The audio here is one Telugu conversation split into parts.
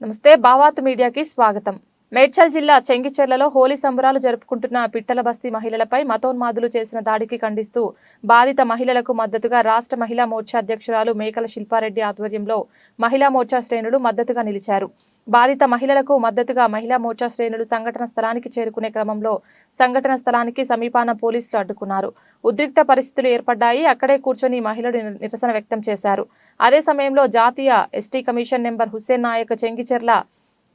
నమస్తే బావాత్ మీడియాకి స్వాగతం మేడ్చల్ జిల్లా చెంగిచెర్లలో హోలీ సంబరాలు జరుపుకుంటున్న పిట్టల బస్తీ మహిళలపై మతోన్మాదులు చేసిన దాడికి ఖండిస్తూ బాధిత మహిళలకు మద్దతుగా రాష్ట్ర మహిళా మోర్చా అధ్యక్షురాలు మేకల శిల్పారెడ్డి ఆధ్వర్యంలో మహిళా మోర్చా శ్రేణులు మద్దతుగా నిలిచారు. బాధిత మహిళలకు మద్దతుగా మహిళా మోర్చా శ్రేణులు సంఘటన స్థలానికి చేరుకునే క్రమంలో సంఘటన స్థలానికి సమీపాన పోలీసులు అడ్డుకున్నారు. ఉద్రిక్త పరిస్థితులు ఏర్పడ్డాయి. అక్కడే కూర్చొని మహిళలు నిరసన వ్యక్తం చేశారు. అదే సమయంలో జాతీయ ST commission number Hussain Naik Chengicherla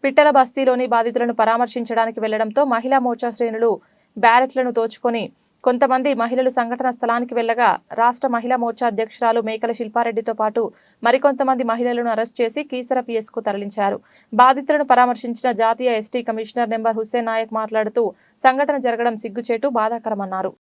Pittala బస్తీలోని బాధితులను పరామర్శించడానికి వెళ్ళడంతో మహిళా మోర్చా శ్రేణులు బ్యారెట్లను తోచుకొని కొంతమంది మహిళలు సంఘటన స్థలానికి వెళ్ళగా రాష్ట్ర మహిళా మోర్చా అధ్యక్షురాలు మేకల శిల్పారెడ్డితో పాటు మరికొంతమంది మహిళలను అరెస్ట్ చేసి కీసర పిఎస్కు తరలించారు. బాధితులను పరామర్శించిన జాతీయ ST commissioner number Hussain Naik మాట్లాడుతూ సంఘటన జరగడం సిగ్గుచేటు బాధాకరమన్నారు.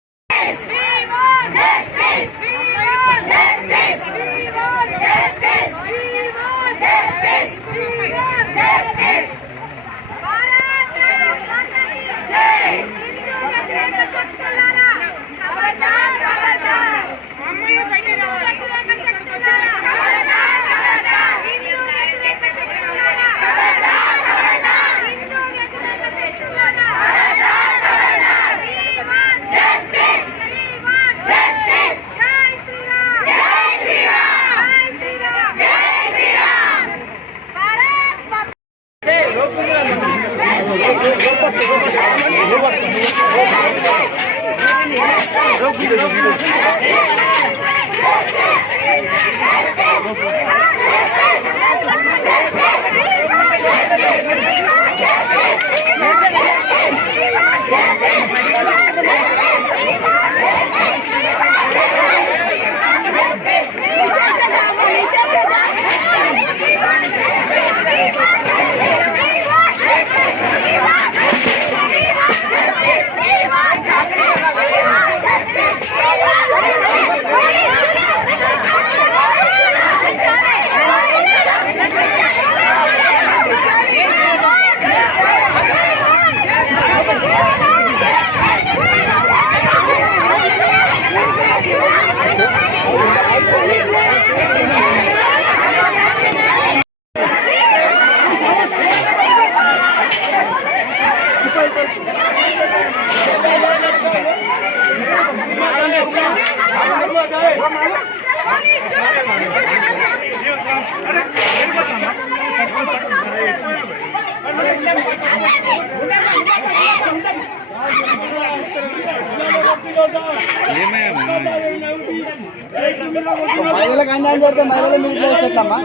మహిళలకు అన్యాయం జరిగితే మహిళలు మీరు చేస్తామా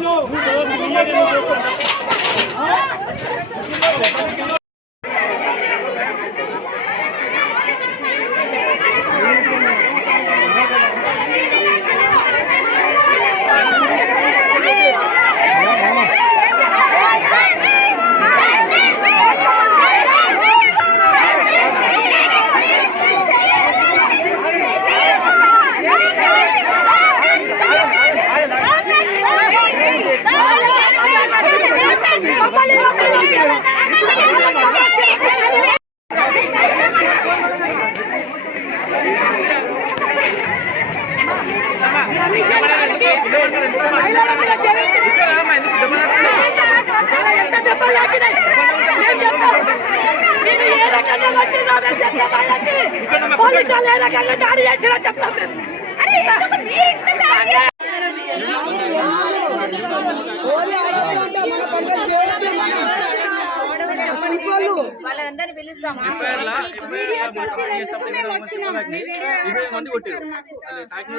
చేస్తే పిలుస్తాం ఇరవై మంది కొట్టారు అది తాకిన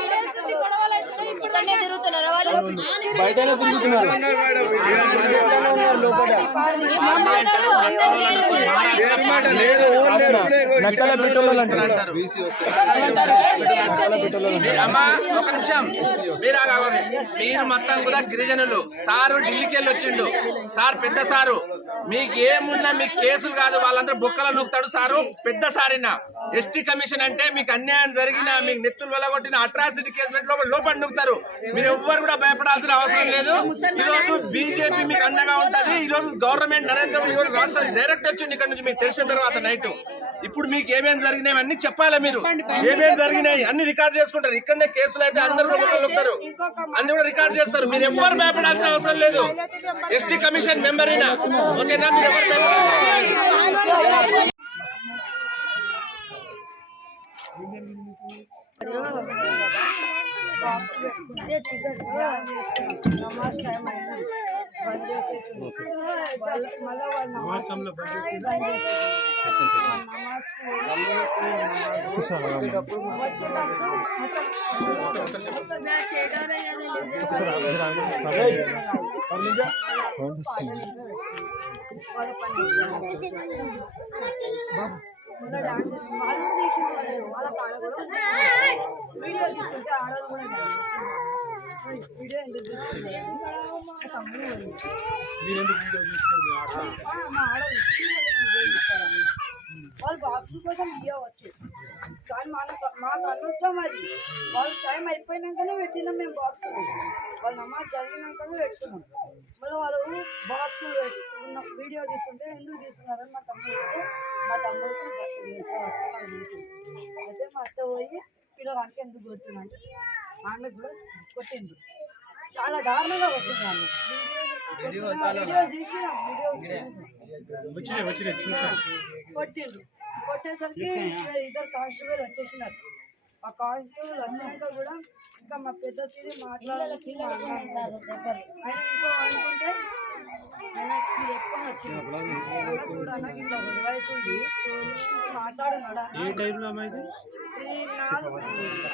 తిరుగుతున్నారు. నక్కల అంటారు ఒక నిమిషం. మీరు మీరు మొత్తం కూడా గిరిజనులు. సారు ఢిల్లీకి వెళ్ళి వచ్చిండు. సార్ పెద్ద సారు. మీకు ఏమున్నా మీకు కేసులు కాదు వాళ్ళందరూ బుక్కలు నూకుతాడు సారు. పెద్ద సారిన. ఎస్టీ కమిషన్ అంటే మీకు అన్యాయం జరిగిన మీకు నెత్తులు వెళ్ళగొట్టిన అట్రాసిటీ కేసు పెట్టి లోపల లోపల నూకుతారు. మీరు ఎవ్వరు కూడా భయపడాల్సిన అవసరం లేదు. ఈ రోజు బీజేపీ మీకు అండగా ఉంటుంది. ఈ రోజు గవర్నమెంట్ నరేంద్ర మోడీ ఈ రాష్ట్రం డైరెక్ట్ వచ్చింది ఇక్కడ నుంచి మీకు తెలిసిన తర్వాత నైట్. ఇప్పుడు మీకు ఏమేం జరిగినాయి అన్ని చెప్పాలి మీరు? ఏమేం జరిగినాయి? అన్ని రికార్డ్ చేసుకుంటారు. ఇక్కడనే కేసులు అయితే అందరూ ఉంటారు. అన్ని కూడా రికార్డ్ చేస్తారు. మీరు ఎవ్వరు భయపడాల్సిన అవసరం లేదు. ఎస్టీ కమిషన్ మెంబర్ అయినా. ఓకేనా? మీరు ఎవరు భయపడాల్సిన వాళ్ళు బాక్స్ కోసం ఇవ్వచ్చు కానీ మన మాకు అనవసరం అది వాళ్ళు టైం అయిపోయినాకనే పెట్టినాం మేము బాక్స్ వాళ్ళు నమాజ్ జరిగినాకనే పెట్టుకున్నాం మళ్ళీ వాళ్ళు బాక్స్ వీడియో తీస్తుంటే ఎందుకు తీస్తున్నారని మా తమ్ముడు మా తమ్ముడికి అయితే మా అత్త పోయి పిల్లగానికి ఎందుకు కొడుతున్నా కూడా కొట్టిండు చాలా దారుణంగా కొట్టింది వీడియో తీసి కొట్టిండ్రు. కొట్టేసరికి ఇద్దరు కానిస్టేబుల్ వచ్చేసినారు. ఆ కానిస్టేబుల్ వచ్చినాక కూడా ఇంకా మా పెద్ద తిరిగి మాట్లాడాలి ఆయన ఇంకో అనుకుంటే మాట్లాడున్నాడా ఏ టైంలో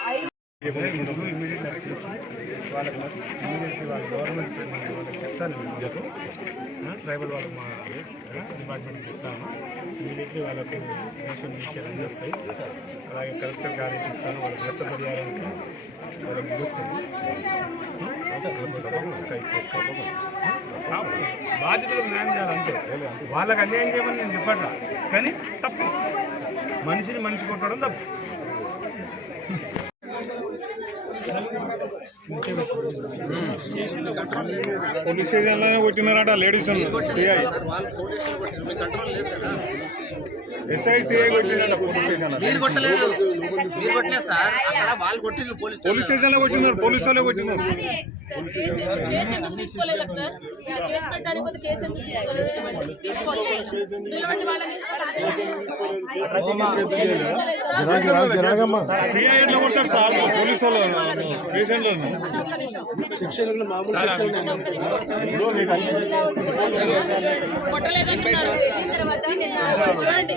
ఐదు. ఇమీడియట్ యాక్షన్ వాళ్ళకి ఇమీడియట్లీ వాళ్ళ గవర్నమెంట్ వాళ్ళకి చెప్తాను నేను ట్రైబల్ వాళ్ళకి మా డిపార్ట్మెంట్కి చెప్తాను ఇమీడియట్లీ వాళ్ళకు నేషన్ నుంచి అన్నీ వస్తాయి అలాగే కలెక్టర్ గారి ఇస్తాను వాళ్ళకి నష్టపరిహారానికి వాళ్ళకి ఇస్తుంది బాధ్యతలకు న్యాయం చేయాలంటే వాళ్ళకి అన్యాయం చేయమని నేను చెప్పట్లా. కానీ తప్పు. మనిషిని మనిషి కొట్టడం తప్పు. పోలీస్ స్టేషన్లోనే కొట్టినారట లేడీస్ సిఐ ఎస్ఐ సిఐ మీరు కొట్టలేదు. మీరు కొట్టలేదు సార్. అక్కడ వాళ్ళు కొట్టిండ్రు పోలీసు పోలీస్ కొట్టినారు పోలీసు వాళ్ళే కొట్టినారు. పోలీసు వాళ్ళు కొట్టలేదంటున్నారు చూడండి చూడండి.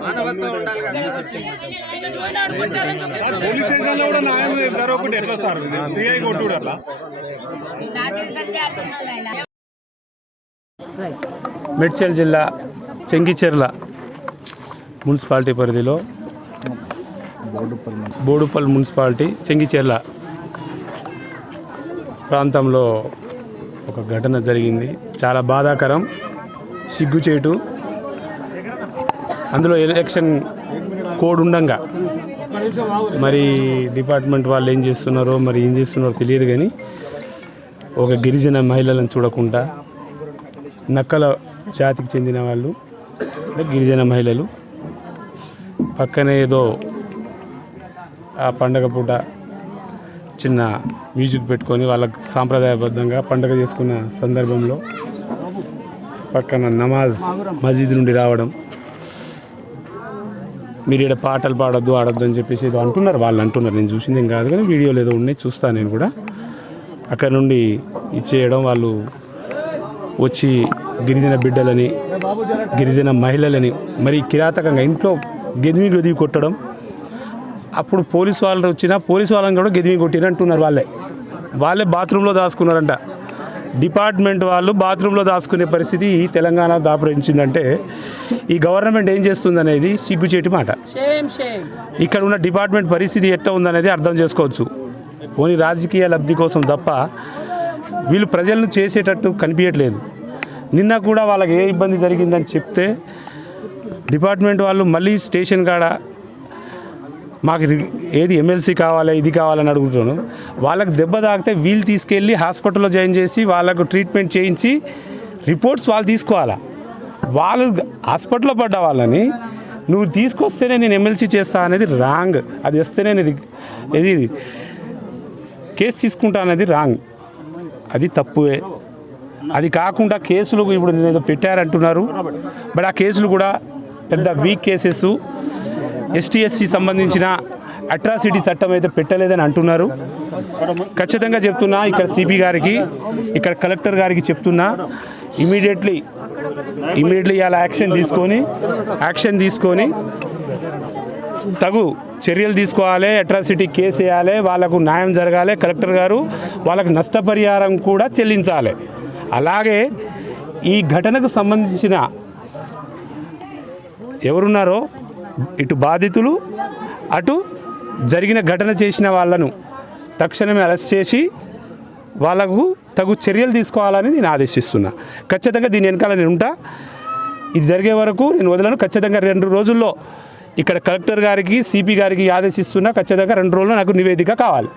మానవత్వం ఉండాలి కూడా న్యాయం ఎట్లా సార్? సిఐ కొట్టుడు అట్లా? మేడ్చల్ జిల్లా చెంగిచెర్ల మున్సిపాలిటీ పరిధిలో బోడుపల్ మున్సిపాలిటీ చెంగిచెర్ల ప్రాంతంలో ఒక ఘటన జరిగింది. చాలా బాధాకరం సిగ్గుచేటు. అందులో ఎలక్షన్ కోడ్ ఉండంగా. మరి డిపార్ట్మెంట్ వాళ్ళు ఏం చేస్తున్నారో మరి ఏం చేస్తున్నారో తెలియదు కానీ ఒక గిరిజన మహిళలను చూడకుండా నక్కల జాతికి చెందిన వాళ్ళు గిరిజన మహిళలు పక్కనే ఏదో ఆ పండగ పూట చిన్న మ్యూజిక్ పెట్టుకొని వాళ్ళకి సాంప్రదాయబద్ధంగా పండగ చేసుకున్న సందర్భంలో పక్కన నమాజ్ మస్జిద్ నుండి రావడం మీరు ఇక్కడ పాటలు పాడొద్దు ఆడొద్దు అని చెప్పేసి ఏదో అంటున్నారు. వాళ్ళు అంటున్నారు. నేను చూసింది ఏం కాదు కానీ వీడియోలు ఏదో ఉన్నాయి చూస్తాను నేను కూడా. అక్కడ నుండి ఇచ్చేయడం వాళ్ళు వచ్చి గిరిజన బిడ్డలని గిరిజన మహిళలని మరి కిరాతకంగా ఇంట్లో గెదిమి గొదివి కొట్టడం. అప్పుడు పోలీసు వాళ్ళు వచ్చినా పోలీసు వాళ్ళని కూడా గెదిమి కొట్టిరు అంటున్నారు వాళ్ళే. వాళ్ళే బాత్రూంలో దాచుకున్నారంట. డిపార్ట్మెంట్ వాళ్ళు బాత్రూంలో దాచుకునే పరిస్థితి తెలంగాణ దాపురించిందంటే ఈ గవర్నమెంట్ ఏం చేస్తుందనేది సిగ్గుచేటి మాట. ఇక్కడ ఉన్న డిపార్ట్మెంట్ పరిస్థితి ఎట్లా ఉందనేది అర్థం చేసుకోవచ్చు. ఓన్లీ రాజకీయ లబ్ధి కోసం తప్ప వీళ్ళు ప్రజలను చేసేటట్టు కనిపించట్లేదు నిన్న కూడా వాళ్ళకి ఏ ఇబ్బంది జరిగిందని చెప్తే డిపార్ట్మెంట్ వాళ్ళు మళ్ళీ స్టేషన్ కాడ మాకు ఏది ఎమ్మెల్సీ కావాలి ఇది కావాలని అడుగుతున్నాను వాళ్ళకి దెబ్బ తాకితే వీళ్ళు తీసుకెళ్ళి హాస్పిటల్లో జాయిన్ చేసి వాళ్ళకు ట్రీట్మెంట్ చేయించి రిపోర్ట్స్ వాళ్ళు తీసుకోవాలా. వాళ్ళు హాస్పిటల్లో పడ్డ వాళ్ళని నువ్వు తీసుకొస్తేనే నేను ఎమ్మెల్సీ చేస్తా అనేది రాంగ్. అది వస్తేనే నేను ఇది కేసు తీసుకుంటా అనేది రాంగ్. అది తప్పువే. అది కాకుండా కేసులు ఇప్పుడు ఏదో పెట్టారంటున్నారు. బట్ ఆ కేసులు కూడా పెద్ద వీక్ కేసెస్. ఎస్టీఎస్సీ సంబంధించిన అట్రాసిటీ చట్టం అయితే పెట్టలేదని అంటున్నారు. ఖచ్చితంగా చెప్తున్నా ఇక్కడ సిపి గారికి ఇక్కడ కలెక్టర్ గారికి చెప్తున్నా ఇమీడియట్లీ ఇమీడియట్లీ ఇలా యాక్షన్ తీసుకొని యాక్షన్ తీసుకొని తగు చర్యలు తీసుకోవాలి అట్రాసిటీ కేసు వేయాలి వాళ్ళకు న్యాయం జరగాలి కలెక్టర్ గారు వాళ్ళకు నష్టపరిహారం కూడా చెల్లించాలి. అలాగే ఈ ఘటనకు సంబంధించిన ఎవరున్నారో ఇటు బాధితులు అటు జరిగిన ఘటన చేసిన వాళ్ళను తక్షణమే అరెస్ట్ చేసి వాళ్ళకు తగు చర్యలు తీసుకోవాలని నేను ఆదేశిస్తున్నా. ఖచ్చితంగా దీని వెనకాల నేను ఉంటా. ఇది జరిగే వరకు నేను వదలను. ఖచ్చితంగా రెండు రోజుల్లో ఇక్కడ కలెక్టర్ గారికి సిపి గారికి ఆదేశిస్తున్నా. ఖచ్చితంగా రెండు రోజుల్లో నాకు నివేదిక కావాలి.